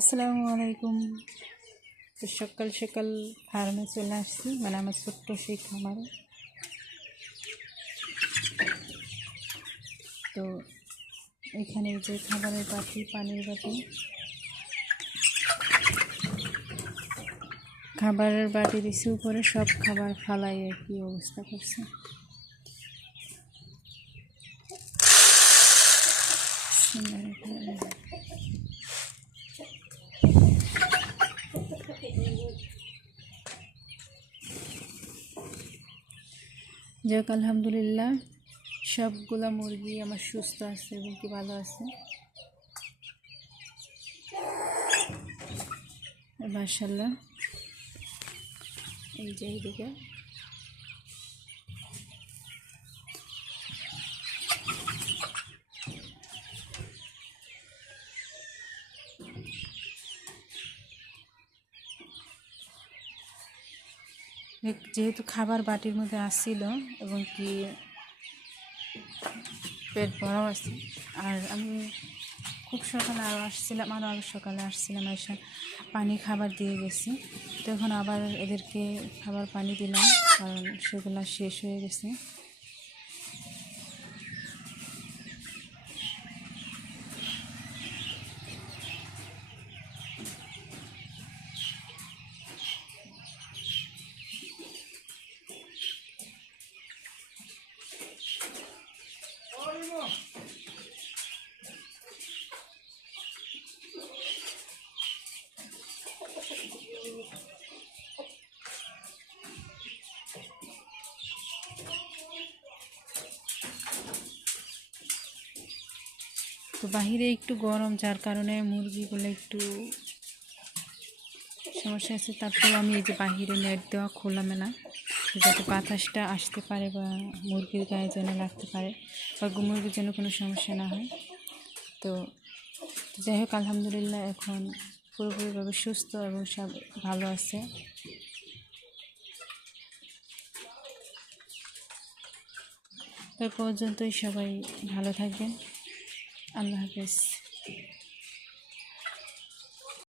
আসসালামু আলাইকুম। তো সকাল সকাল ফার্মে চলে আসছি, মানে আমার ছোট্ট সেই খামারে। তো এখানে যে খাবারের বাটি, পানির বাটি, খাবারের বাটি দিছি উপরে, সব খাবার ফালাই আর কি অবস্থা করছে। যাক আলহামদুলিল্লাহ, সবগুলা মুরগি আমার সুস্থ আছে এবং কি ভালো আছে। মাশাআল্লাহ। এই যে এইদিকে যেহেতু খাবার বাটির মধ্যে আসছিল এবং কি পেট ভরাও আছে, আর আমি খুব সকালে আরও সকালে আসছিলাম, এসে পানি খাবার দিয়ে গেছি। তো এখন আবার এদেরকে খাবার পানি দিলাম, কারণ সেগুলো শেষ হয়ে গেছে। তো বাহিরে একটু গরম, যার কারণে মুরগিগুলো একটু সমস্যা আছে। তারপরে আমি এই যে বাহিরে নেট দেওয়া খোলামে না, যাতে বাতাসটা আসতে পারে বা মুরগির গায়ে যেন লাগতে পারে বা মুরগির জন্য কোনো সমস্যা না হয়। তো যাই হোক আলহামদুলিল্লাহ, এখন পুরোপুরিভাবে সুস্থ এবং সব ভালো আছে। এ পর্যন্তই, সবাই ভালো থাকবেন। আল্লাহ হাফেজ।